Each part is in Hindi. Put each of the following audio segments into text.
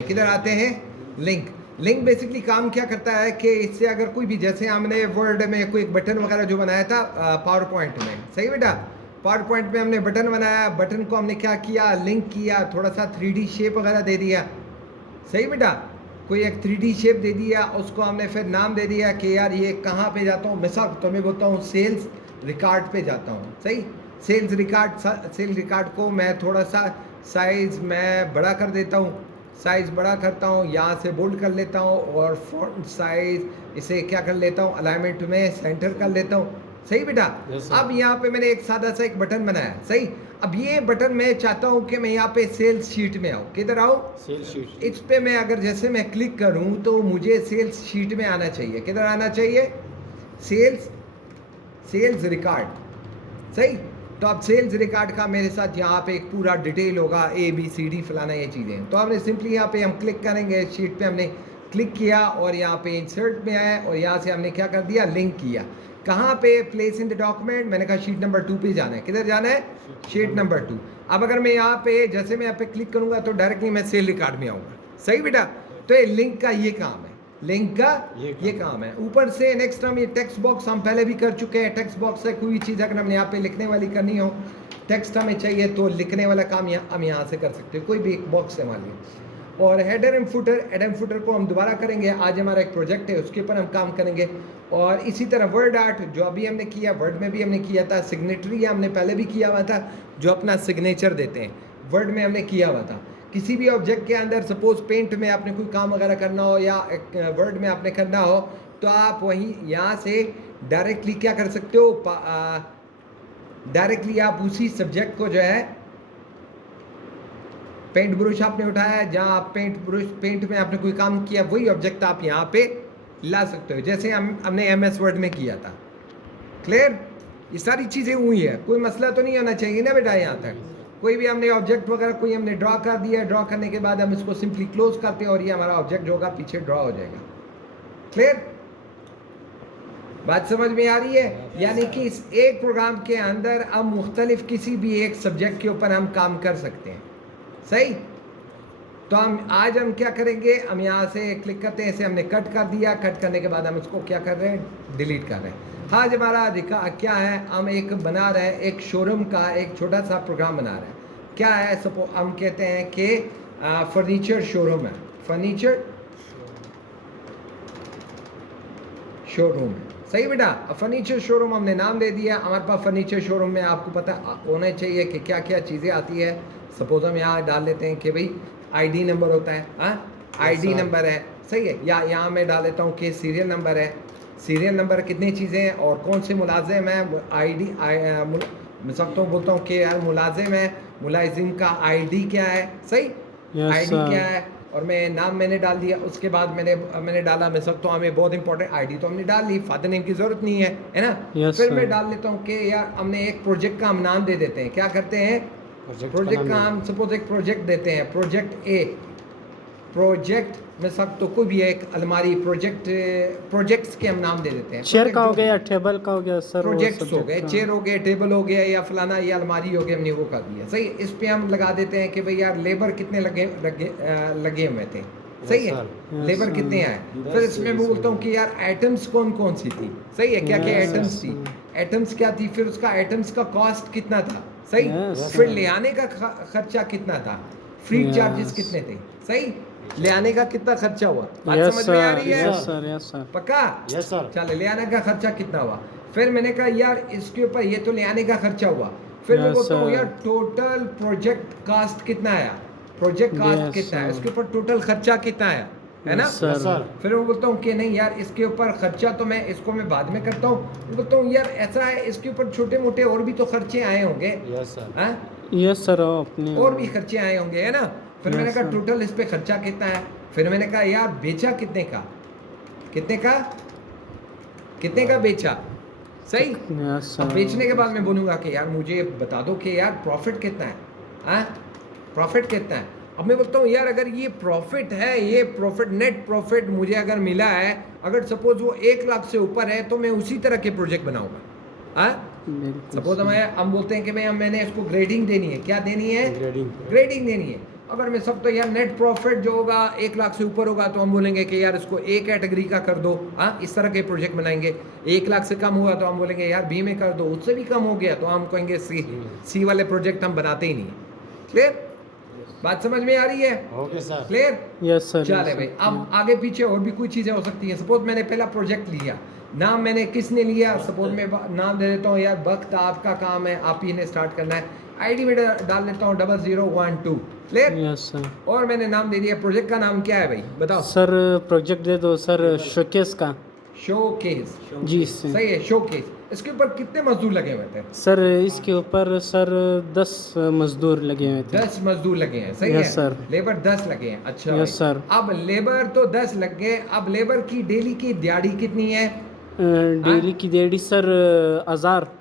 किधर आते हैं लिंक। लिंक बेसिकली काम क्या करता है कि इससे अगर कोई भी, जैसे हमने वर्ड में कोई एक बटन वगैरह जो बनाया था पावर पॉइंट में, सही बेटा, पावर पॉइंट में हमने बटन बनाया, बटन को हमने क्या किया, लिंक किया, थोड़ा सा 3D शेप वगैरह दे दिया, सही बेटा, कोई एक 3D शेप दे दिया, उसको हमने फिर नाम दे दिया कि यार ये कहाँ पे जाता हूँ, मिसाल तो मैं बोलता हूँ सेल्स रिकॉर्ड पे जाता हूँ, सही, सेल्स रिकॉर्ड को मैं थोड़ा सा साइज़ मैं बड़ा कर देता हूँ, साइज़ बड़ा करता हूँ, यहाँ से बोल्ड कर लेता हूँ और फॉन्ट साइज़ इसे क्या कर लेता हूँ, अलाइनमेंट में सेंटर कर लेता हूँ, सही बेटा। अब यहाँ पे मैंने एक सादा सा एक बटन बनाया, सही। अब ये बटन मैं चाहता हूँ कि मैं यहाँ पे सेल्स शीट में आऊँ, किधर आऊँ, सेल्स शीट। इस पे मैं अगर जैसे मैं क्लिक करूँ तो मुझे सेल्स शीट में आना चाहिए, किधर आना चाहिए, सेल्स रिकॉर्ड, सही। तो अब सेल्स रिकॉर्ड का मेरे साथ यहाँ पे एक पूरा डिटेल होगा, ABCD फलाना ये चीज़ें। तो हमने सिंपली यहाँ पे हम क्लिक करेंगे, शीट पे हमने क्लिक किया और यहाँ पे इंसर्ट में आया और यहाँ से हमने क्या कर दिया, लिंक किया। कहाँ पे, प्लेस इन द डॉक्यूमेंट, मैंने कहा शीट नंबर 2 पे जाना है, किधर जाना है, शीट नंबर 2। अब अगर मैं यहाँ पे, जैसे मैं यहाँ पे क्लिक करूँगा तो डायरेक्टली मैं सेल रिकॉर्ड में आऊँगा, सही बेटा। तो ये लिंक का ये काम है, लिंक का ये काम है। ऊपर से नेक्स्ट हम ये टेक्स्ट बॉक्स हम पहले भी कर चुके हैं। टेक्स्ट बॉक्स से कोई चीज़ अगर हमने यहाँ पे लिखने वाली करनी हो, टेक्स्ट हमें चाहिए तो लिखने वाला काम हम यहाँ से कर सकते हो, कोई भी एक बॉक्स से मान लीजिए। और हेडर एंड फुटर को हम दोबारा करेंगे, आज हमारा एक प्रोजेक्ट है उसके ऊपर हम काम करेंगे। और इसी तरह वर्ड आर्ट जो अभी हमने किया, वर्ड में भी हमने किया था, सिग्नेटरी हमने पहले भी किया हुआ था, जो अपना सिग्नेचर देते हैं, वर्ड में हमने किया हुआ था। किसी भी ऑब्जेक्ट के अंदर सपोज पेंट में आपने कोई काम वगैरह करना हो या वर्ड में आपने करना हो तो आप वहीं यहाँ से डायरेक्टली क्या कर सकते हो, डायरेक्टली आप उसी सब्जेक्ट को जो है, पेंट ब्रश आपने उठाया, जहाँ आप पेंट में आपने कोई काम किया, वही ऑब्जेक्ट आप यहाँ पे ला सकते हो, जैसे हमने MS वर्ड में किया था। क्लियर, ये सारी चीज़ें हुई है, कोई मसला तो नहीं होना चाहिए ना बेटा। यहाँ तक कोई भी हमने ऑब्जेक्ट वगैरह कोई हमने ड्रॉ कर दिया, ड्रॉ करने के बाद हम इसको सिंपली क्लोज करते हैं और ये हमारा ऑब्जेक्ट जो होगा पीछे ड्रॉ हो जाएगा। क्लियर, बात समझ में आ रही है। यानी कि इस एक प्रोग्राम के अंदर हम मुख्तलिफ किसी भी एक सब्जेक्ट के ऊपर हम काम कर सकते हैं, सही। तो आज हम क्या करेंगे, हम यहाँ से क्लिक करते हैं, इसे हमने कट कर दिया, कट करने के बाद हम इसको क्या कर रहे हैं, डिलीट कर रहे हैं। आज हमारा क्या है, हम एक बना रहे हैं, एक शोरूम का एक छोटा सा प्रोग्राम बना रहे हैं। क्या है, सपोज हम कहते हैं कि फर्नीचर शोरूम है, फर्नीचर शोरूम है, सही बेटा। फर्नीचर शोरूम हमने नाम दे दिया। हमारे पास फर्नीचर शोरूम में आपको पता होना चाहिए कि क्या क्या चीज़ें आती है। सपोज हम यहाँ डाल लेते हैं कि भाई ID नंबर होता है, ID नंबर है, सही है। या यहाँ मैं डाल देता हूँ कि सीरियल नंबर है, सीरियल नंबर कितनी चीज़ें हैं और कौन से मुलाजिम है, ID मैं सकता हूँ बोलता हूँ कि यार मुलाजिम है, मुलाजिम का ID क्या है, सही, ID क्या है, और मैं नाम मैंने डाल दिया। उसके बाद मैंने डाला, मैं सकता हूँ हमें बहुत इंपॉर्टेंट ID तो हमने डाल ली, फादर नेम की ज़रूरत नहीं है ना। फिर मैं डाल लेता हूँ कि यार हमने एक प्रोजेक्ट का हम नाम दे देते हैं, क्या करते हैं, प्रोजेक्ट का हम सपोज एक प्रोजेक्ट देते हैं, प्रोजेक्ट A, प्रोजेक्ट में सब तो कोई भी एक अलमारी, प्रोजेक्ट्स के हम नाम दे देते हैं। चेयर का हो गया, टेबल का हो गया, सर प्रोजेक्ट्स हो गए, चेयर हो गए, टेबल हो गया, या फलाना ये अलमारी हो गया, हमने वो कर दिया, सही। इस पे हम लगा देते हैं कि भाई यार लेबर कितने लगे हुए थे, सही है, लेबर कितने आए। फिर इसमें मैं बोलता हूँ कि यार आइटम्स कौन कौन सी थी, सही है, क्या क्या आइटम्स थी, आइटम्स क्या थी, फिर उसका आइटम्स का कॉस्ट कितना था, सही, फिर ले आने का खर्चा कितना था, फ्री चार्जेस कितने थे, सही, ले आने का कितना खर्चा हुआ, बात समझ में आ रही है, पक्का, चलो ले आने का खर्चा कितना हुआ। फिर मैंने कहा यार इसके ऊपर ये तो ले आने का खर्चा हुआ, फिर मैं बोलता हूँ यार टोटल प्रोजेक्ट कास्ट कितना आया, प्रोजेक्ट कास्ट कितना है, इसके ऊपर टोटल खर्चा कितना आया, है ना। फिर मैं बोलता हूँ कि नहीं यार इसके ऊपर खर्चा तो मैं इसको मैं बाद में करता हूँ, बोलता हूँ यार ऐसा है इसके ऊपर छोटे मोटे और भी तो खर्चे आए होंगे, यस सर, अपने और भी खर्चे आए होंगे, है ना। फिर मैंने कहा टोटल इस पे खर्चा कितना है, फिर मैंने कहा यार बेचा कितने का, कितने का बेचा, सही। अब बेचने के बाद मैं बोलूँगा कि यार मुझे बता दो कि यार प्रॉफिट कितना है, प्रॉफिट कितना है। अब मैं बोलता हूँ यार अगर ये प्रॉफिट है, ये प्रॉफिट नेट प्रॉफिट मुझे अगर मिला है, अगर सपोज वो 1 लाख से ऊपर है तो मैं उसी तरह के प्रोजेक्ट बनाऊंगा। सपोज हम बोलते हैं कि भाई मैंने इसको ग्रेडिंग देनी है, क्या देनी है, ग्रेडिंग देनी है। अगर मैं सब तो यार नेट प्रॉफिट जो होगा 1 लाख से ऊपर होगा तो हम बोलेंगे कि यार इसको ए कैटेगरी का कर दो। हाँ, इस तरह के प्रोजेक्ट बनाएंगे। 1 लाख से कम हुआ तो हम बोलेंगे यार बी में कर दो, उससे भी कम हो गया तो हम कहेंगे सी वाले प्रोजेक्ट हम बनाते ही नहीं। क्लियर? बात समझ में आ रही है? Okay sir. Clear? Yes sir. चले भाई, अब आगे पीछे और भी कोई चीज़ें हो सकती हैं। सपोज मैंने पहला प्रोजेक्ट लिया, नाम मैंने किसने लिया, सपोज मैं नाम दे देता हूँ यार वक्त आपका काम है, आप ही ने स्टार्ट करना है। आईडी में डाल देता हूँ 0012। क्लियर? Yes sir. और मैंने नाम दे दिया। प्रोजेक्ट का नाम क्या है भाई बताओ? सर प्रोजेक्ट दे दो सर, शोकेस का। शोकेस। जी सर। सही है, शोकेस। इसके ऊपर कितने मजदूर लगे हुए थे? सर इसके ऊपर सर 10 मजदूर लगे हुए थे। 10 मजदूर लगे हैं। सही यस है सर। लेबर 10 लगे हैं। अच्छा यस भाई। सर। अब लेबर तो 10 लग गए, अब लेबर की डेली की दिहाड़ी कितनी है? डेली की दिहाड़ी सर 1000।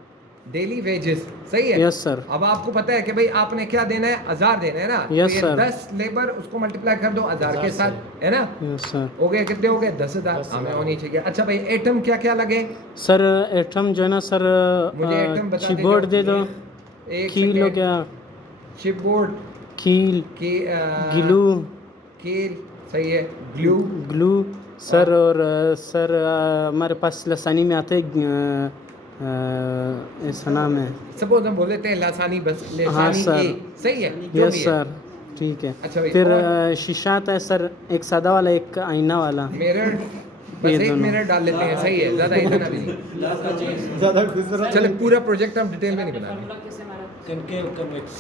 Daily wages. सही है। Yes sir. अब आपको पता है कि भाई आपने क्या देना है, 1000 देना है ना। यस तो ये सर। 10 लेबर उसको मल्टीप्लाई कर दो 1000 के साथ, है ना। Yes sir. हो गए कितने हो गए? 10,000 हमें होनी चाहिए। अच्छा भाई एटम क्या क्या लगे? सर एटम जो है ना सर, मुझे एटम बता कीबोर्ड दे दो। एक कील हो गया। चिपबोर्ड कील, की ग्लू। कील। सही है। ग्लू। Glue sir. और सर हमारे पास लसानी में आते ऐसा नाम है। सपोज हम बोल देते हैं लासानी, बस हाँ लासानी सर। ए। सही है जो यस भी है। सर। ठीक है। अच्छा भाई, फिर और? शीशा आता है सर, एक सादा वाला एक आईना वाला। मिरर, बस ये एक दोनों। मिरर डाल लेते हैं। सही है, ज़्यादा इतना भी नहीं। ज़्यादा गुजरा। चले पूरा प्रोजेक्ट हम डिटेल में नहीं बना रहे।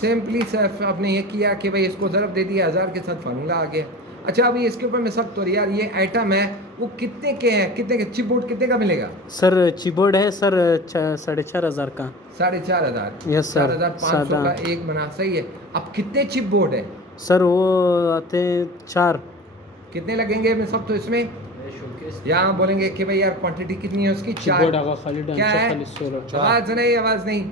सिंपली सिर्फ आपने ये किया कि भाई इसको ज़रब दे दिया 1000 के साथ फार्मूला आ गया। अच्छा अभी इसके ऊपर मैं सख्त हो रही यार, ये आइटम है वो कितने के हैं, कितने के? चिपबोर्ड कितने का मिलेगा? सर कीबोर्ड है सर 4,500 का। 4,500। Yes sir. 4,500 सादा। का एक बना। सही है। अब कितने चिपबोर्ड है? सर वो आते हैं 4। कितने लगेंगे मैं सब तो इसमें? यहाँ बोलेंगे कि भाई यार क्वांटिटी कितनी है उसकी? 4। क्या है? आवाज़ नहीं, आवाज़ नहीं।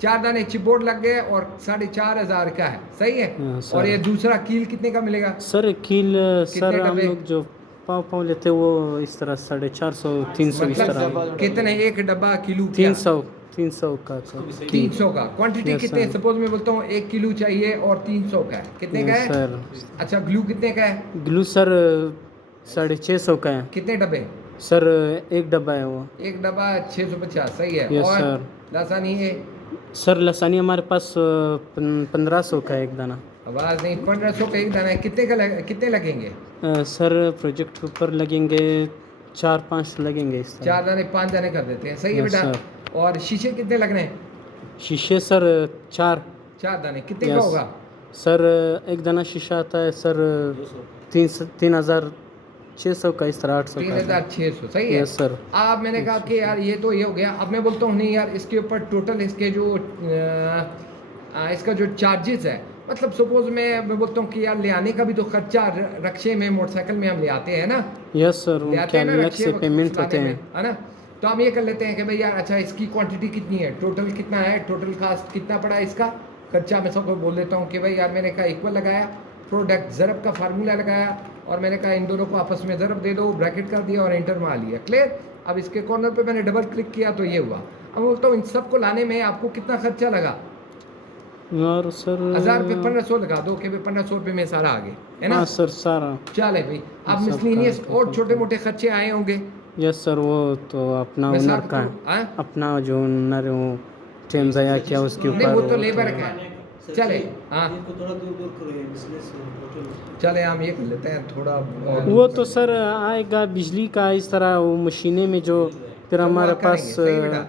4 दाने चिपबोर्ड लग गए और 4,500 का है। सही है। हाँ, सर। और ये दूसरा कील कितने का मिलेगा? सर कील सर हम डब्बे? लोग जो पाव लेते हैं वो इस तरह 450 300 इस तरह। मतलब कितने? एक डब्बा किलो क्या? 300 का 300 का। क्वांटिटी यस, कितने? सर। सपोज मैं बोलता हूँ 1 किलो चाहिए और 300 का है, कितने का है? सर अच्छा ग्लू कितने का है? ग्लू सर 650 का है। कितने डब्बे? सर एक डब्बा है वो। एक डब्बा 650। सही है। यस, और सर। लासानी है? सर लसानी हमारे पास 1500 का एक दाना। आवाज़ नहीं। 1500 का एक दाना है। कितने का कितने लगेंगे? सर प्रोजेक्ट के ऊपर लगेंगे 4-5 लगेंगे इस तरह। 4 दाने 5 दाने कर देते हैं। सही है यस, बेटा। सर। और शीशे कितने लगने हैं? शीशे सर 4। 4 दाने कितने का यस। होगा? सर एक दाना शीशा आता है सर 3,600 का इस तरह 800 का। 3,600। सही है। Yes sir. अब मैंने कहा कि यार ये तो ये हो गया। अब मैं बोलता हूँ नहीं यार इसके ऊपर टोटल इसके जो इसका जो चार्जेस है, मतलब सपोज मैं बोलता हूँ कि यार ले आने का भी तो खर्चा, रक्शे में मोटरसाइकिल में हम ले आते हैं ना। Yes sir. ले आते उनके हैं ना अलग रक्शे से वक्त पेमेंट लाने होते में, हैं। है ना। तो हम ये कर लेते हैं कि भाई यार अच्छा इसकी क्वांटिटी कितनी है, टोटल कितना है, टोटल कास्ट कितना पड़ा इसका खर्चा। मैं सबको बोल देता हूँ कि भाई यार मैंने कहा इक्वल लगाया, प्रोडक्ट ज़रब का फार्मूला लगाया और मैंने कहा इन दोनों को आपस में ज़रब दे दो, ब्रैकेट कर दिया और एंटर मार लिया। क्लियर? अब इसके कॉर्नर पे मैंने डबल क्लिक किया तो ये हुआ। अब बोलता हूँ इन सबको लाने में आपको कितना खर्चा लगा? और सर 1000 पे 1500 लगा दो कि भाई 1500 रुपये में सारा आ गए, है ना। हाँ सर सारा। चले भाई। अब सब मिसलिनियस का- और छोटे मोटे खर्चे आए होंगे। Yes sir. वो तो अपना मैं ओनर साथ का तो- हाँ? अपना जो ओनर है वो टाइम ज़ाया किया उसके नहीं वो ऊपर। तो लेबर का है। चले हाँ चले हम ये कर लेते हैं थोड़ा और वो तो सर आएगा बिजली का इस तरह वो मशीनें में जो फिर हमारे बात पास। करेंगे। सही बेटा,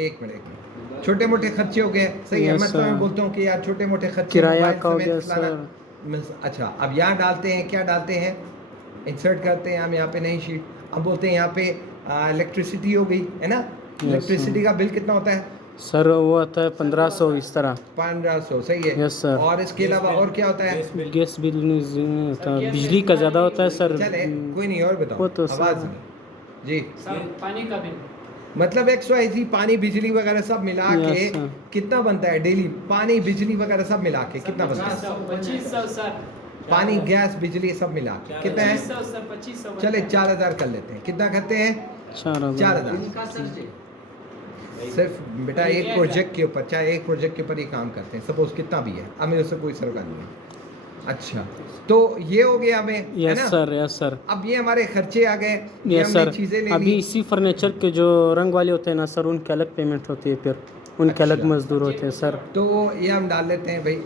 एक मिनट। छोटे मोटे खर्चे हो गए। सही है। Yes, मैं तो sir। बोलता हूँ कि यार छोटे मोटे खर्चे किराया मोबाइल का हो समेत गया, फलाना। अच्छा अब यहाँ डालते हैं, क्या डालते हैं, इंसर्ट करते हैं हम यहाँ पे नई शीट। हम बोलते हैं यहाँ पे इलेक्ट्रिसिटी हो गई, है ना। इलेक्ट्रिसिटी का बिल कितना होता है? सर वो आता है 1500 इस तरह। 1500। सही है। Yes, sir। और इसके अलावा और क्या होता है? गैस बिल नहीं होता, बिजली का ज़्यादा होता है सर। चले कोई नहीं और बताओ। वो तो आवाज़ सर- नहीं। जी पानी का बिल मतलब XYZ पानी बिजली वगैरह सब मिला के Yes, sir। कितना बनता है डेली? पानी बिजली वगैरह सब मिला के कितना बनता है? 2500 सर। पानी गैस बिजली सब मिला के कितना है? 2500 सर 2500। चले 4000 कर लेते हैं। कितना करते हैं? 4000। 4000। सिर्फ बेटा एक प्रोजेक्ट के ऊपर, चाहे एक प्रोजेक्ट के ऊपर ही काम करते हैं, सपोज कितना भी है, हमें उससे कोई सरकार नहीं है। अच्छा, तो ये हो गया हमें, है यस ना। सर, यस सर, अब ये हमारे खर्चे आ गए, ये यस हमने सर। चीज़ें ले अभी ली। इसी फर्नीचर के जो रंग वाले होते हैं ना सर, उनकी अलग पेमेंट होती है, फिर उनके अलग अच्छा। मजदूर होते हैं सर। तो ये हम डाल लेते हैं भाई,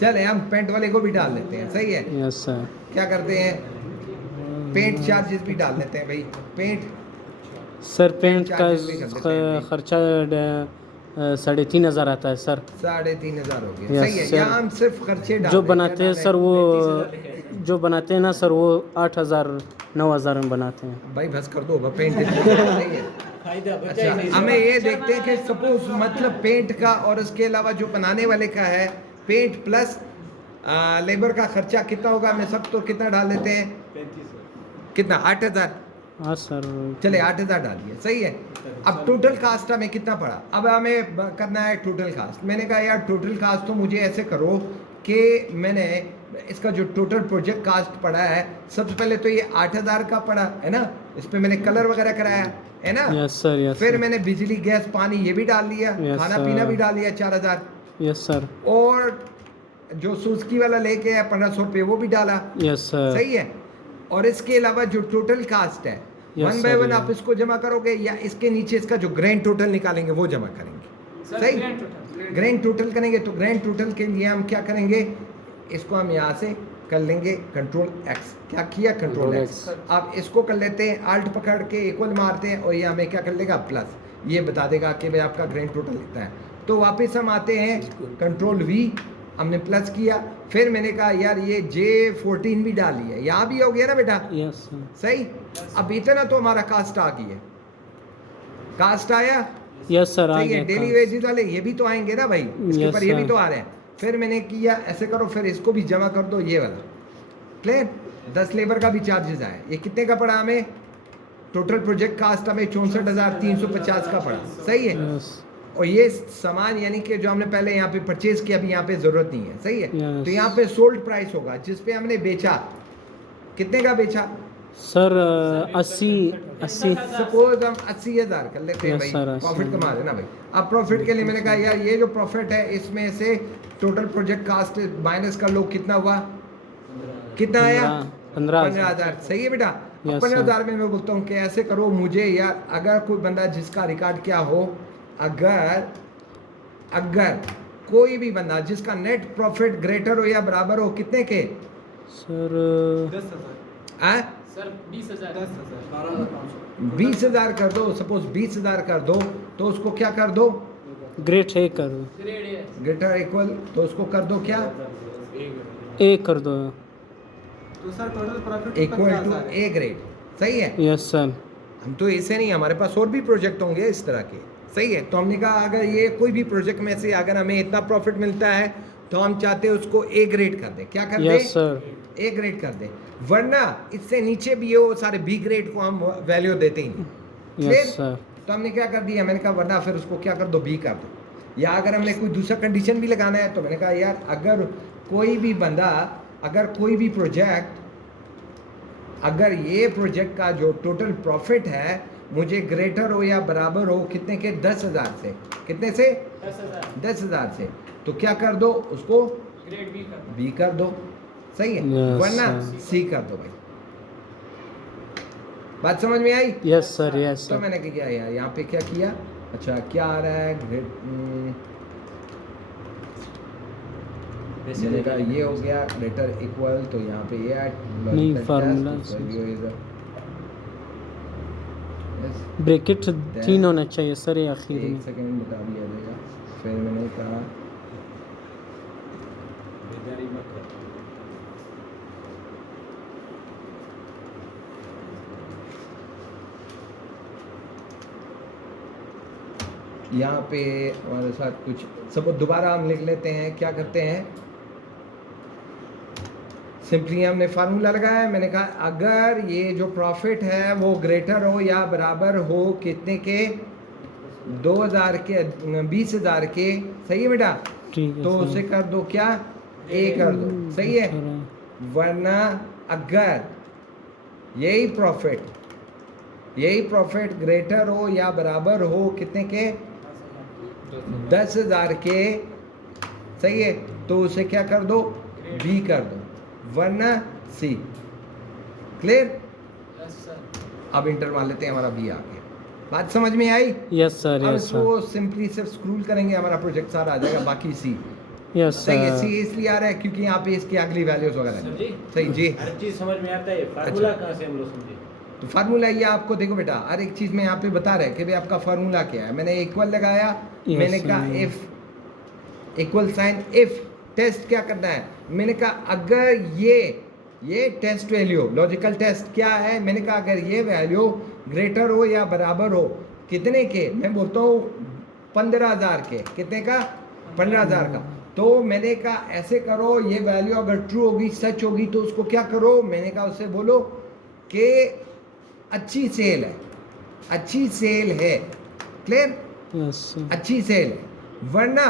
चले हम पेंट वाले को भी डाल लेते हैं, सही है। यस सर, क्या करते हैं, पेंट चार्जेस भी डाल लेते हैं भाई, पेंट सर पेंट का चार्जेस भी कर देते हैं भाई। खर्चा 3,500 आता है सर। 3,500 हो गया, यस सही है। सर। यहाँ हम सिर्फ खर्चे डाल जो रहे हैं, बनाते क्या हैं डाल सर रहे वो जो बनाते हैं ना सर, वो 8,000 9,000 में बनाते हैं। हैं? भाई बस कर दो पेंट सही है। अच्छा, हमें ये देखते हैं कि सपोज मतलब पेंट का और उसके अलावा जो बनाने वाले का है, पेंट प्लस लेबर का खर्चा कितना होगा, मैं सब तो कितना डाल देते हैं, कितना 8,000, हाँ सर, चले 8,000 डालिए, सही है। अब टोटल कास्ट हमें कितना पड़ा, अब हमें करना है टोटल कास्ट। मैंने कहा यार टोटल कास्ट तो मुझे ऐसे करो कि मैंने इसका जो टोटल प्रोजेक्ट कास्ट पड़ा है, सबसे पहले तो ये 8,000 का पड़ा है ना, इस पे मैंने कलर वगैरह कराया है ना। यस सर, यस फिर सर, मैंने बिजली गैस पानी ये भी डाल लिया, Yes, खाना sir. पीना भी डाल लिया 4,000, यस सर, और जो सुजुकी वाला लेके आया 1,500 रुपये वो भी डाला, यस सर, सही है। और इसके अलावा जो टोटल कास्ट है, Yes, one by sir, one yeah. आप इसको जमा करोगे या इसके नीचे इसका जो ग्रैंड टोटल निकालेंगे वो जमा करेंगे, सर सही। ग्रैंड टोटल ग्रैंड टोटल करेंगे तो ग्रैंड टोटल के लिए हम क्या करेंगे, इसको हम यहाँ से कर लेंगे कंट्रोल एक्स, क्या किया कंट्रोल Control एक्स। X. अब इसको कर लेते हैं, आल्ट पकड़ के इक्वल मारते हैं और ये हमें क्या कर लेगा प्लस, ये बता देगा कि भाई आपका ग्रैंड टोटल कितना है। तो वापस हम आते हैं कंट्रोल वी, हमने प्लस किया, फिर मैंने कहा यार ये J14 भी डाली है, यहाँ भी हो गया ना बेटा, यस सर, सही। अब इतना तो हमारा कास्ट आ गई है, कास्ट आया, यस सर, आ सही है। गया डेली काम। वेजेस वाले ये भी तो आएंगे ना भाई, इसके Yes, ऊपर ये भी sir. तो आ रहे हैं। फिर मैंने किया ऐसे करो, फिर इसको भी जमा कर दो, ये वाला क्लियर। 10 लेबर का भी चार्जेस आया, ये कितने का पड़ा हमें, टोटल प्रोजेक्ट कास्ट हमें 64,350 का पड़ा, सही है। यस, और ये सामान यानी कि जो हमने पहले यहाँ पे परचेज किया, अभी यहाँ पे ज़रूरत नहीं है, सही है। Yes. तो यहाँ पे सोल्ड प्राइस होगा जिस पे हमने बेचा, कितने का बेचा, सर 80 सपोज हम 80,000 कर लेते हैं Yes, भाई, sir, 80,000. प्रॉफिट कमा देना भाई। अब प्रॉफिट के लिए मैंने कहा यार ये जो प्रॉफिट है इसमें से टोटल प्रोजेक्ट कास्ट माइनस कर लो, कितना हुआ, कितना आया 15,000। 15,000, सही है बेटा। Yes, 15,000 में मैं बोलता हूँ कि ऐसे करो, मुझे यार अगर कोई बंदा जिसका रिकॉर्ड क्या हो, अगर कोई भी बंदा जिसका नेट प्रॉफिट ग्रेटर हो या बराबर हो कितने के, सर सर 20,000 20,000 कर दो, सपोज 20,000 कर दो, तो उसको क्या कर दो, ग्रेट है कर दो, ग्रेड है ग्रेटर इक्वल, तो उसको कर दो क्या, ए कर दो, तो sir total profit equal to A grade, सही है। यस सर, हम तो ऐसे नहीं, हमारे पास और भी प्रोजेक्ट होंगे इस तरह के, सही है। तो हमने कहा अगर ये कोई भी प्रोजेक्ट में से अगर हमें इतना प्रॉफिट मिलता है तो हम चाहते हैं उसको ए ग्रेड कर दें, क्या कर दें, यस सर, ए ग्रेड कर दें, वरना इससे नीचे भी हो सारे बी ग्रेड को हम वैल्यू देते ही नहीं, यस Clear? सर, तो हमने क्या कर दिया, मैंने कहा वरना फिर उसको क्या कर दो, बी कर दो। या अगर हमने कोई दूसरा कंडीशन भी लगाना है तो मैंने कहा यार अगर कोई भी बंदा, अगर कोई भी प्रोजेक्ट, अगर ये प्रोजेक्ट का जो टोटल प्रॉफिट है मुझे ग्रेटर हो या बराबर हो कितने के, 10,000 से, कितने से, 10,000 10,000 से, तो क्या कर दो उसको ग्रेड बी कर बी कर दो, सही है। Yes, वरना sir. सी कर दो भाई। बात समझ में आई। यस सर, यस तो सर, मैंने क्या किया यार, यहाँ पे क्या किया, अच्छा क्या आ रहा है, मैंने कहा ये हो गया ग्रेटर इक्वल, तो यहाँ पे ये नहीं, formula ब्रैकेट 3 होना चाहिए सर, ये आखिर एक में। सेकंड बता दिया जाएगा। फिर मैंने कहा यहाँ पे हमारे साथ कुछ सब दोबारा हम लिख लेते हैं, क्या करते हैं, सिंपली हमने फार्मूला लगाया है। मैंने कहा अगर ये जो प्रॉफिट है वो ग्रेटर हो या बराबर हो कितने के, 2,000 के, 20,000 के, सही है बेटा, ठीक है तो सर। उसे कर दो क्या, ए कर दो, सही है। वरना अगर यही प्रॉफिट ग्रेटर हो या बराबर हो कितने के, 10,000 के, सही है, तो उसे क्या कर दो, बी कर दो, वरना सी। क्लियर? Yes sir. अब इंटर मान लेते हैं, हमारा बी आ गया। बात समझ में आई? यस सर, अब यस सर, इसको सिंपली सिर्फ स्क्रूल करेंगे, हमारा प्रोजेक्ट सारा आ जाएगा। बाकी सी यस सही है। सी सर। इसलिए आ रहा है क्योंकि यहाँ पे इसकी अगली वैल्यूज वगैरह सर जी, नहीं। सही जी। हर चीज समझ में आता है, फार्मूला कहाँ से हम लोग समझे? तो फार्मूला ये आपको देखो बेटा, हर एक चीज़ में यहाँ पे बता रहे हैं कि भाई आपका फार्मूला क्या है। मैंने इक्वल लगाया, Yes, मैंने कहा sir. If equal sine, if test क्या करना है, मैंने कहा अगर ये टेस्ट वैल्यू, लॉजिकल टेस्ट क्या है, मैंने कहा अगर ये वैल्यू ग्रेटर हो या बराबर हो कितने के, मैं बोलता हूँ 15,000 के, कितने का, 15,000 का। तो मैंने कहा ऐसे करो, ये वैल्यू अगर ट्रू होगी, सच होगी, तो उसको क्या करो, मैंने कहा उससे बोलो कि अच्छी सेल है, अच्छी सेल है। क्लियर? Yes sir. अच्छी सेल है। वरना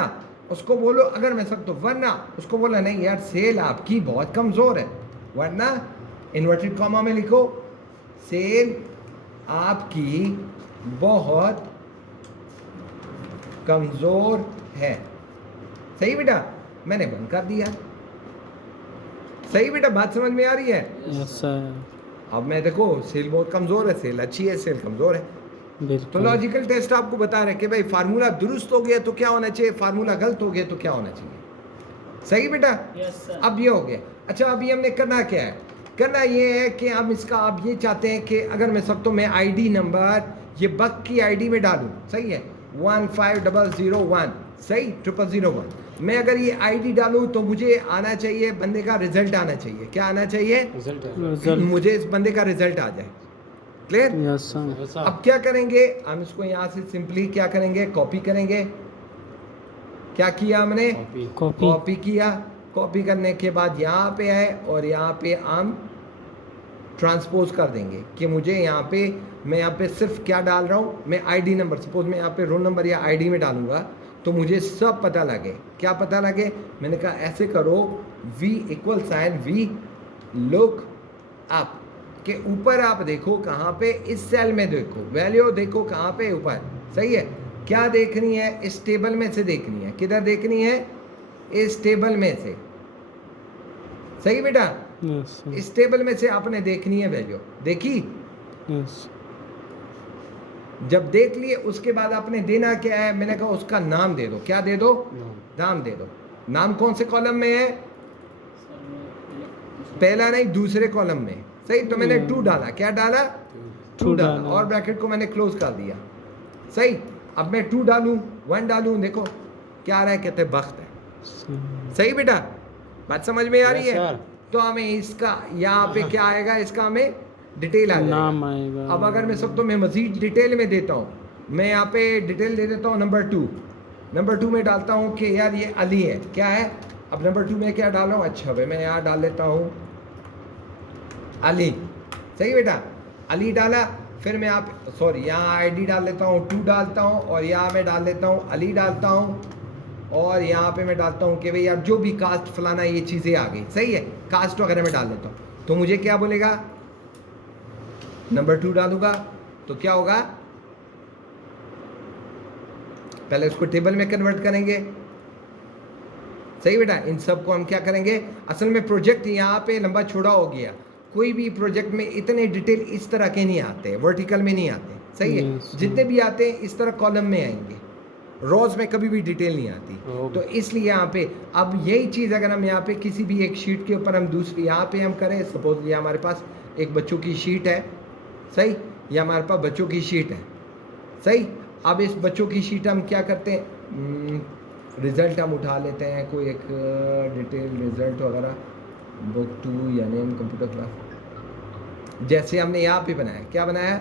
उसको बोलो, अगर मैं सकता हूँ, वरना उसको बोला नहीं यार सेल आपकी बहुत कमज़ोर है, वरना इन्वर्टेड कॉमा में लिखो सेल आपकी बहुत कमज़ोर है। सही बेटा? मैंने बंद कर दिया। सही बेटा? बात समझ में आ रही है? यस सर, अब मैं देखो सेल बहुत कमज़ोर है, सेल अच्छी है, सेल कमज़ोर है। तो बिल्कुल। लॉजिकल टेस्ट आपको बता रहे कि भाई फार्मूला दुरुस्त हो गया तो क्या होना चाहिए, फार्मूला गलत हो गया तो क्या होना चाहिए। सही बेटा? Yes sir. अब ये हो गया। अच्छा, अभी हमने करना क्या है, करना ये है कि हम इसका, आप ये चाहते हैं कि अगर मैं सब तो मैं आईडी नंबर ये बग की आईडी में डालूं। सही है? 15001, सही, 0001। मैं अगर ये आईडी डालूं तो मुझे आना चाहिए, बंदे का रिजल्ट आना चाहिए। क्या आना चाहिए? रिजल्ट। मुझे इस बंदे का रिजल्ट आ जाए। क्लियर? Yes sir. अब क्या करेंगे, हम इसको यहाँ से सिंपली क्या करेंगे, कॉपी करेंगे। क्या किया हमने? कॉपी। कॉपी किया। कॉपी करने के बाद यहाँ पे आए और यहाँ पे हम ट्रांसपोज कर देंगे कि मुझे यहाँ पे, मैं यहाँ पे सिर्फ क्या डाल रहा हूँ, मैं आईडी नंबर, सपोज मैं यहाँ पे रोल नंबर या आईडी में डालूंगा तो मुझे सब पता लगे। क्या पता लगे? मैंने कहा ऐसे करो, v equal sine v look up के ऊपर आप देखो कहाँ पे, इस सेल में देखो, वैल्यू देखो कहाँ पे, ऊपर। सही है? क्या देखनी है? इस टेबल में से देखनी है। किधर देखनी है? इस टेबल में से। सही बेटा? Yes sir. इस टेबल में से आपने देखनी है वैल्यू। देखी? यस। जब देख लिए उसके बाद आपने देना क्या है, मैंने कहा उसका नाम दे दो। क्या दे दो? नाम दे दो। नाम कौन से कॉलम में है? पहला नहीं, दूसरे कॉलम में। सही? तो मैंने 2 डाला। क्या डाला? 2 डाला, और ब्रैकेट को मैंने क्लोज कर दिया। सही? अब मैं 2 डालूं, 1 डालूं, देखो क्या आ रहा है, कहते हैं बख्त है। सही बेटा? बात समझ में आ रही Yes, है? sir. तो हमें इसका यहाँ पे क्या आएगा, इसका हमें डिटेल आ जाएगा। नाम आएगा। अब अगर मैं सब तो मैं मजीद डिटेल में देता हूँ, मैं यहाँ पे डिटेल दे देता हूँ नंबर 2। नंबर 2 में डालता हूँ कि यार ये अली है। क्या है? अब नंबर 2 में क्या डाल रहा हूँ, अच्छा भाई मैं यहाँ डाल लेता हूँ अली। सही बेटा? अली डाला, फिर मैं आप सॉरी यहाँ आईडी डाल लेता हूँ, 2 डालता हूँ, और यहाँ मैं डाल लेता हूँ अली डालता हूँ, और यहाँ पे मैं डालता हूँ कि भाई यार जो भी कास्ट फलाना ये चीज़ें आ गई। सही है? कास्ट वगैरह में डाल लेता हूँ। तो मुझे क्या बोलेगा, नंबर 2 डालूंगा तो क्या होगा, पहले उसको टेबल में कन्वर्ट करेंगे। सही बेटा? इन सब को हम क्या करेंगे, असल में प्रोजेक्ट यहाँ पे लंबा छोड़ा हो गया। कोई भी प्रोजेक्ट में इतने डिटेल इस तरह के नहीं आते, वर्टिकल में नहीं आते। सही है? Yes, जितने भी आते हैं इस तरह कॉलम में आएंगे, रोज में कभी भी डिटेल नहीं आती। तो इसलिए यहाँ पे अब यही चीज़ अगर हम यहाँ पे किसी भी एक शीट के ऊपर हम दूसरी यहाँ पे हम करें, सपोज ये हमारे पास एक बच्चों की शीट है। सही? ये हमारे पास बच्चों की शीट है। सही? अब इस बच्चों की शीट हम क्या करते हैं, रिज़ल्ट हम उठा लेते हैं, कोई एक डिटेल रिज़ल्ट वगैरह, बुक 2 या नेम कंप्यूटर क्लास, जैसे हमने यहाँ पे बनाया। क्या बनाया?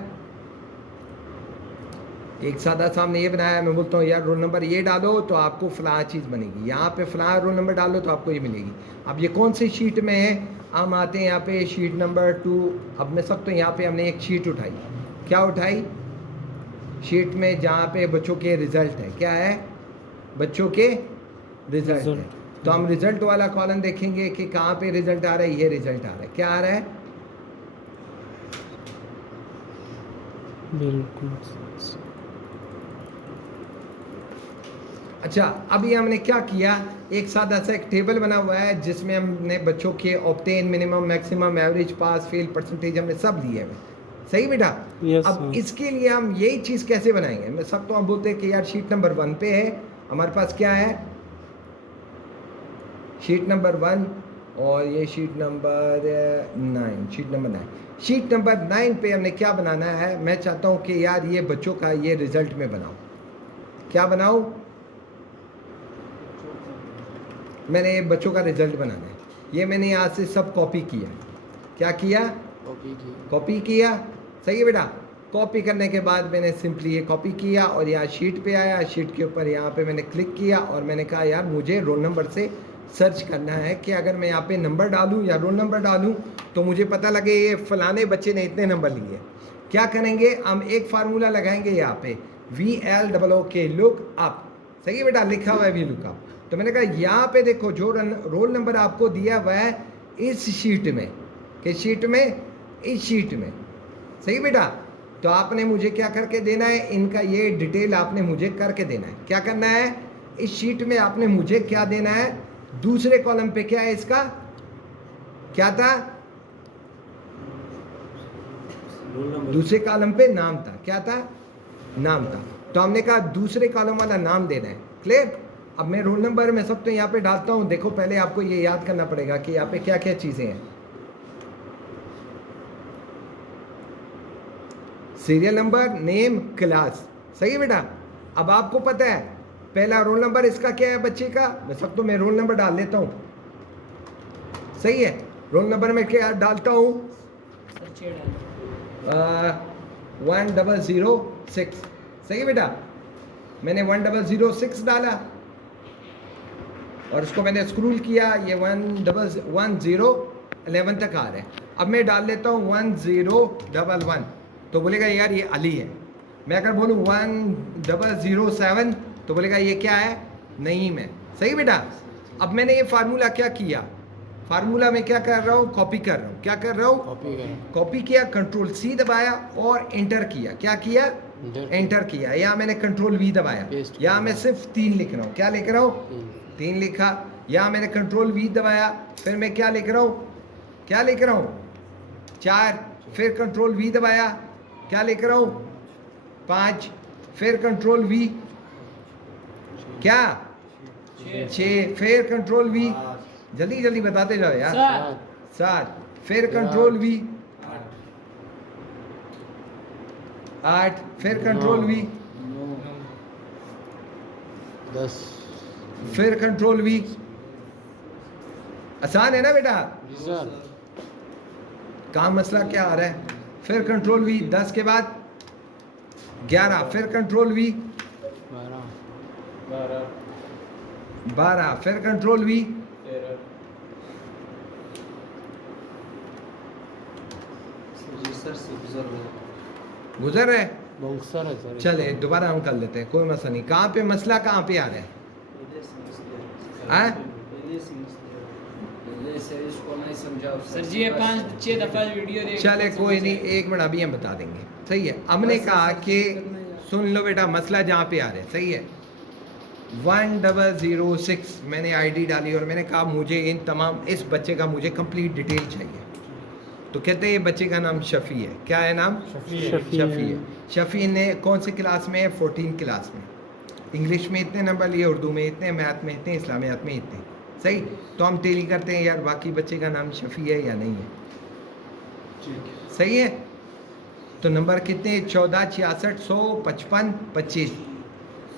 एक सादा सा हमने ये बनाया। मैं बोलता हूँ यार रोल नंबर ये डालो तो आपको फ़लाँ चीज़ बनेगी, यहाँ पे फ़लाँ रोल नंबर डालो तो आपको ये मिलेगी। अब ये कौन सी शीट में है, हम आते हैं यहाँ पे शीट नंबर 2। अब मैं सब तो यहाँ पे हमने एक शीट उठाई। क्या उठाई? शीट में जहाँ पे बच्चों के रिज़ल्ट है। क्या है? बच्चों के रिज़ल्ट है। तो हम रिज़ल्ट वाला कॉलम देखेंगे कि कहाँ पे रिज़ल्ट आ रहा है। ये रिज़ल्ट आ रहा है। क्या आ रहा है? बिल्कुल। अच्छा, अभी हमने क्या किया, एक सादा सा एक टेबल बना हुआ है जिसमें हमने बच्चों के ऑब्टेन, मिनिमम, मैक्सिमम, एवरेज, पास, फेल, परसेंटेज हमने सब लिए हैं। सही बेटा? Yes, अब sir. इसके लिए हम यही चीज़ कैसे बनाएंगे? मैं सब तो हम बोलते हैं कि यार शीट नंबर 1 पे है हमारे पास, क्या है शीट नंबर 1 और ये sheet number 9, sheet number 9, sheet number 9 पे हमने क्या बनाना है? मैं चाहता हूँ कि यार ये बच्चों का ये रिजल्ट में बनाऊँ। क्या बनाऊँ? मैंने ये बच्चों का रिजल्ट बनाना है। ये मैंने यहाँ से सब कॉपी किया। क्या किया? कॉपी किया। सही है बेटा? कॉपी करने के बाद मैंने सिंपली ये कॉपी किया और यहाँ शीट पे आया, शीट के ऊपर यहाँ पे मैंने क्लिक किया और मैंने कहा यार मुझे रोल नंबर से सर्च करना है कि अगर मैं यहाँ पे नंबर डालूँ या रोल नंबर डालूँ तो मुझे पता लगे ये फलाने बच्चे ने इतने नंबर लिए। क्या करेंगे? हम एक फार्मूला लगाएंगे यहाँ पे, VLOOK लुक अप। सही है बेटा? लिखा हुआ है वी लुक अप। तो मैंने कहा यहाँ पे देखो जो रोल नंबर आपको दिया हुआ है इस शीट में, किस शीट में? इस शीट में। सही बेटा? तो आपने मुझे क्या करके देना है? इनका ये डिटेल आपने मुझे करके देना है। क्या करना है? इस शीट में आपने मुझे क्या देना है? दूसरे कॉलम पे क्या है इसका? क्या था? दूसरे कॉलम पे नाम था। क्या था? नाम था। तो हमने कहा दूसरे कॉलम वाला नाम देना है। क्लियर? अब मैं रोल नंबर में सब तो यहाँ पे डालता हूँ। देखो पहले आपको ये याद करना पड़ेगा कि यहाँ पे क्या क्या चीज़ें हैं। Serial number, name, class. सही है बेटा? अब आपको पता है पहला रोल नंबर इसका क्या है बच्चे का? मैं सब तो मैं रोल नंबर डाल लेता हूँ। सही है? रोल नंबर में क्या डालता हूँ? 1006। सही है बेटा? मैंने 1006 डाला और उसको मैंने स्क्रूल किया, ये 1011 तक आ रहा है। अब मैं डाल लेता हूँ 1011, तो बोलेगा यार ये अली है। मैं अगर बोलूँ 1007 तो बोलेगा ये क्या है? नईम है। सही बेटा? अब मैंने ये फार्मूला क्या किया? फार्मूला में क्या कर रहा हूँ? कॉपी कर रहा हूँ। क्या कर रहा हूँ? कॉपी किया, कंट्रोल C दबाया और एंटर किया। क्या किया? एंटर किया। यहाँ मैंने कंट्रोल V दबाया, यहाँ मैं सिर्फ 3 लिख रहा हूँ। क्या लिख रहा हूँ? 3 लिखा। यहाँ मैंने कंट्रोल V दबाया, फिर मैं क्या लिख रहा हूँ? क्या लिख रहा हूँ? 4। फिर कंट्रोल V दबाया, क्या लिख रहा हूँ? 5। फिर कंट्रोल V, क्या? 6। फिर कंट्रोल V, जल्दी जल्दी बताते जाओ यार। 7। फिर कंट्रोल V, 8। फिर कंट्रोल V, 10। फिर कंट्रोल V। आसान है ना बेटा? काम मसला क्या आ रहा है? फिर कंट्रोल V, 10 के बाद 11। फिर कंट्रोल V, 12। फिर कंट्रोल V, 13। गुजर रहे। बॉक्सर है सर। चले दोबारा हम कर लेते हैं, कोई मसला नहीं। कहाँ पे मसला, कहाँ पे आ रहा है? हाँ? सर जी ये 5-6 दफा वीडियो देख चले कोई नहीं, 1 मिनट अभी हम बता देंगे। सही है? हमने कहा कि सुन लो बेटा मसला जहाँ पे आ रहा है। सही है? 1006 मैंने आईडी डाली और मैंने कहा मुझे इन तमाम, इस बच्चे का मुझे कंप्लीट डिटेल चाहिए। तो कहते हैं ये बच्चे का नाम शफ़ी है। क्या है नाम? शफ़ी शफ़ी है। शफ़ी ने कौन सी क्लास में है? 14 क्लास में। इंग्लिश में इतने नंबर लिए, उर्दू में इतने, मैथ में इतने, इस्लामियात में इतने। सही? तो हम टेली करते हैं यार बाकी बच्चे का नाम शफ़ी है या नहीं है। सही है? तो नंबर कितने? 14 66 155 25।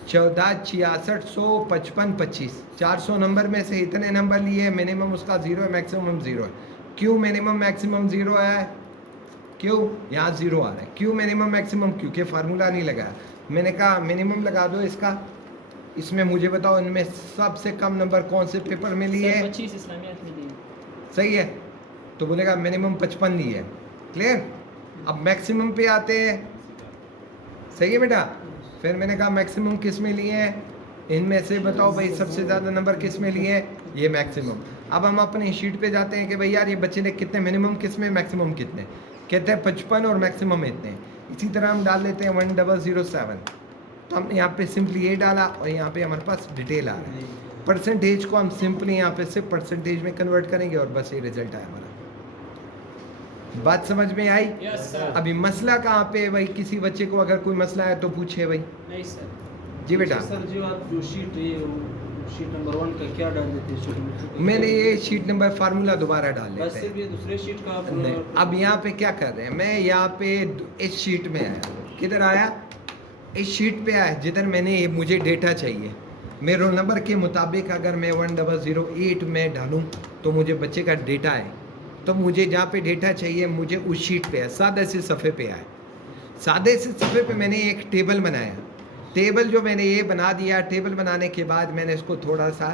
14 66 155 25। 400 नंबर में से इतने नंबर लिए, मिनिमम उसका 0 है, मैक्सिमम 0 है। क्यों मिनिमम मैक्सिमम 0 है? क्यों यहाँ 0 आ रहा है? क्यों मिनिमम मैक्सिमम? क्योंकि फार्मूला नहीं लगाया। मैंने कहा मिनिमम लगा दो इसका। इसमें मुझे बताओ इनमें सबसे कम नंबर कौन से पेपर में लिए? 25 इस्लामियात में लिए। सही है? तो बोलेगा मिनिमम 55 लिए है। क्लियर? अब मैक्सिमम पे आते हैं। सही है बेटा? फिर मैंने कहा मैक्सिमम किस में लिए हैं? इनमें से बताओ भाई सबसे ज़्यादा नंबर किस में लिए हैं? ये मैक्सिमम। अब हम अपनी शीट पे जाते हैं कि भाई यार ये बच्चे ने कितने, मिनिमम किस में, मैक्सिमम कितने? कहते हैं 55 और मैक्सिमम इतने। इसी तरह हम डाल लेते हैं 1007। तो हमने यहाँ पे सिंपली ये डाला और यहाँ पे हमारे पास डिटेल आ रहा है। परसेंटेज को हम सिंपली यहाँ पे सिर्फ परसेंटेज में कन्वर्ट करेंगे और बस ये रिजल्ट आया हमारा। बात समझ में आई? Yes sir. अभी मसला कहाँ पे है भाई? किसी बच्चे को अगर कोई मसला है तो पूछे भाई। नहीं सर। जी बेटा, सर जो आप जो शीट है वो शीट नंबर 1 का क्या डाल देते हैं? शीट नंबर मैंने ये शीट नंबर फार्मूला दोबारा डाल बस लेते सिर्फ हैं। ये दूसरे शीट का आप नहीं, अब यहाँ पे क्या कर रहे हैं, मैं यहाँ पे इस शीट में आया। किधर आया? इस शीट पे आया जिधर मैंने ये मुझे डेटा चाहिए। मेरे रोल नंबर के मुताबिक अगर मैं 1008 में डालूँ तो मुझे बच्चे का डेटा है। तो मुझे जहाँ पे डेटा चाहिए मुझे उस शीट पे है, सादे से सफ़े पे आए। सादे से सफ़े पे मैंने एक टेबल बनाया। टेबल जो मैंने ये बना दिया, टेबल बनाने के बाद मैंने इसको थोड़ा सा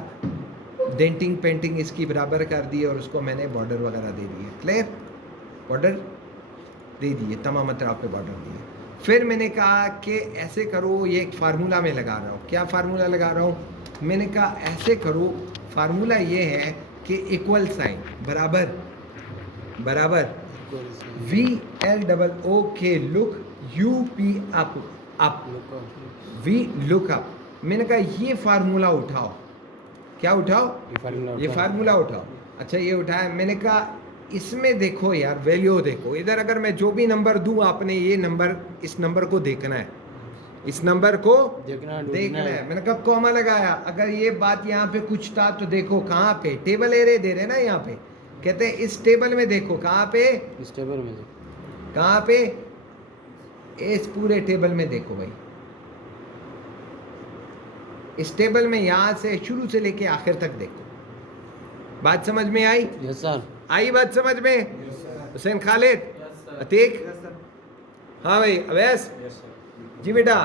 डेंटिंग पेंटिंग इसकी बराबर कर दी और उसको मैंने बॉर्डर वगैरह दे दिए। क्लियर? बॉर्डर दे दिए, तमाम अतराफ पे बॉर्डर दिए। फिर मैंने कहा कि ऐसे करो, ये एक फार्मूला में लगा रहा हूँ। क्या फार्मूला लगा रहा हूँ? मैंने कहा ऐसे करो, फार्मूला ये है कि इक्वल साइन बराबर बराबर VLOO के look UP up up V look up. मैंने कहा ये फार्मूला उठाओ। क्या उठाओ? ये फार्मूला उठाओ। अच्छा ये उठाया। मैंने कहा इसमें देखो यार, वैल्यू देखो इधर। अगर मैं जो भी नंबर दूं, आपने ये नंबर, इस नंबर को देखना है, इस नंबर को देखना है। मैंने कहा कॉमा लगाया। अगर ये बात यहाँ पे कुछ था तो देखो कहाँ पे, टेबल एरे दे रहे ना यहाँ पे, कहते हैं इस टेबल में देखो। कहाँ पे? इस टेबल में। कहाँ पे? इस पूरे टेबल में देखो भाई। इस टेबल में यहाँ से शुरू से लेके आखिर तक देखो। बात समझ में आई? Yes sir. आई बात समझ में? हुसैन खालिद, अतीक, हाँ भाई, अवैस जी बेटा,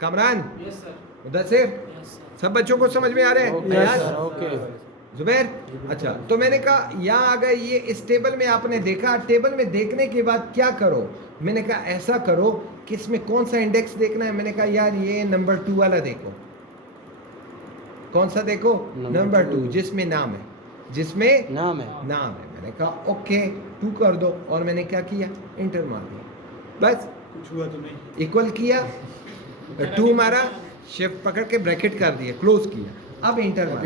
Kamran, yes sir. Mudassir, yes sir. सब बच्चों को समझ में आ रहे हैं? Yes sir. ओके। जुबैर, अच्छा तो मैंने कहा यहाँ अगर ये इस टेबल में आपने देखा, टेबल में देखने के बाद क्या करो? मैंने कहा ऐसा करो कि इसमें कौन सा इंडेक्स देखना है। मैंने कहा यार ये नंबर 2 वाला देखो। कौन सा देखो? नंबर 2, जिसमें नाम है, जिसमें नाम है। नाम है। मैंने कहा ओके 2 कर दो और मैंने क्या किया? इंटर मार दिया। बस कुछ हुआ तो नहीं? इक्वल किया, 2 मारा, शिफ्ट पकड़ के ब्रैकेट कर दिया, क्लोज किया, अब इंटर मारा।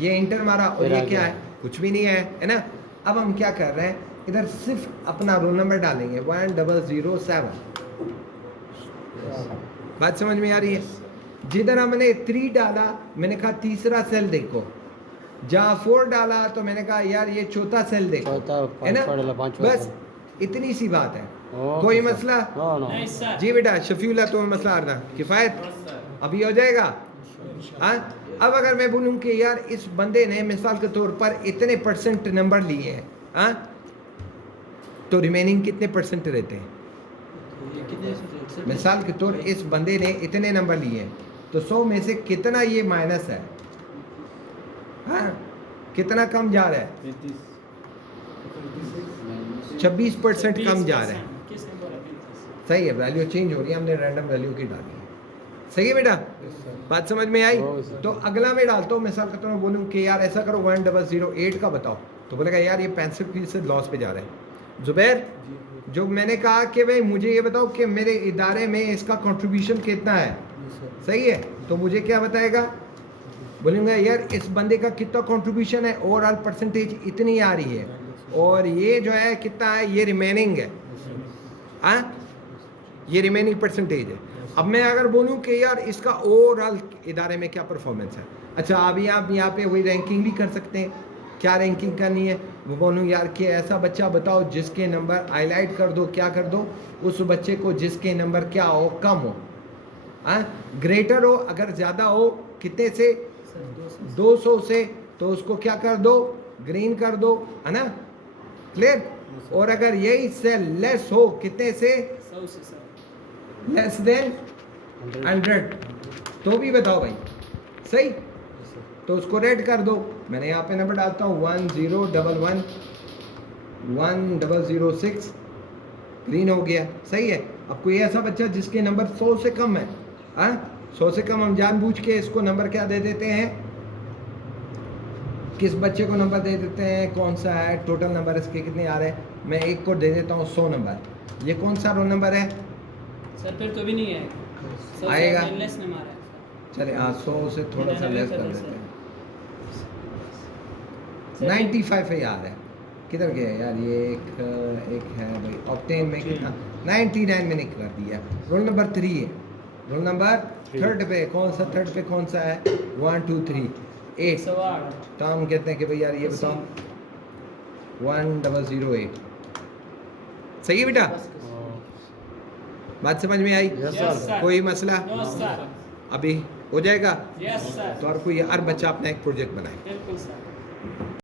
ये इंटर मारा और ये क्या है? कुछ भी नहीं है ना। अब हम क्या कर रहे हैं, इधर सिर्फ अपना रोल नंबर डालेंगे 1007। बात समझ में आ रही है? जिधर हमने 3 डाला, मैंने कहा तीसरा सेल देखो। जहाँ 4 डाला तो मैंने कहा यार ये चौथा सेल देखो, है ना। बस इतनी सी बात है। कोई मसला? नहीं सर। जी बेटा शफीउल्लाह, तुम्हें मसला आ रहा किफ़ायत अभी हो जाएगा। हाँ, अब अगर मैं बोलूँ कि यार इस बंदे ने मिसाल के तौर पर इतने परसेंट नंबर लिए हैं, हाँ, तो रिमेनिंग कितने परसेंट रहते हैं? मिसाल के तौर इस बंदे ने इतने नंबर लिए हैं, तो 100 में से कितना ये माइनस है? हाँ, कितना कम जा रहा है? 26% कम जा रहा है। किस नंबर है? 35। सही है, वैल्यू चेंज हो रही है, हमने रैंडम वैल्यू की डाली है। सही है बेटा? बात समझ में आई? तो अगला मैं डालता हूँ, मिसाल के तौर पर बोलूँ कि यार ऐसा करो 1008 का बताओ, तो बोलेगा यार ये 65% लॉस पे जा रहा है। जुबैर, जो मैंने कहा कि भाई मुझे ये बताओ कि मेरे इदारे में इसका कंट्रीब्यूशन कितना है, सही है, तो मुझे क्या बताएगा? बोलूँगा यार इस बंदे का कितना कंट्रीब्यूशन है, ओवरऑल परसेंटेज इतनी आ रही है, और ये जो है कितना है, ये रिमेनिंग है। हाँ, ये रिमेनिंग परसेंटेज है। अब मैं अगर बोलूँ कि यार इसका ओवरऑल इदारे में क्या परफॉर्मेंस है, अच्छा अभी आप यहाँ पे वही रैंकिंग भी कर सकते हैं। क्या रैंकिंग करनी है? वो बोलूँ यार कि ऐसा बच्चा बताओ जिसके नंबर हाईलाइट कर दो, क्या कर दो, उस बच्चे को जिसके नंबर क्या हो, कम हो, हाँ, ग्रेटर हो, अगर ज़्यादा हो कितने से? 200 से, तो उसको क्या कर दो? ग्रीन कर दो, है ना। क्लियर? और अगर यही से लेस हो, कितने से? 100 से सर। लेस देन 100, तो भी बताओ भाई, सही, तो उसको रेड कर दो। मैंने यहाँ पे नंबर डालता हूँ 1011 1006, ग्रीन हो गया, सही है। अब कोई ऐसा बच्चा जिसके नंबर 100 से कम है, हाँ, 100 से कम, हम जानबूझ के इसको नंबर क्या दे देते हैं? किस बच्चे को नंबर दे देते हैं? कौन सा है? टोटल नंबर इसके कितने आ रहे हैं? मैं एक को दे देता हूँ 100 नंबर। ये कौन सा रोल नंबर है? सर फिर तो भी नहीं है। आएगा। लेस ने मारा है चले 100 से थोड़ा सा लेस कर देते हैं। सर। 95 है यार है, किधर गया यार ये एक है भाई ऑक्टेन में कितना 99 मैंने कर दिया। रोल नंबर 3 है, रोल नंबर थर्ड पे कौन सा है 1 2 3 8 108 तो हम कहते हैं कि भाई यार ये बताओ 1008 सही है बेटा, बात समझ में आई? Yes, Yes, sir. sir. कोई मसला नो सर अभी हो जाएगा यस सर तो और कोई हर बच्चा अपना एक प्रोजेक्ट बनाए। बिल्कुल सर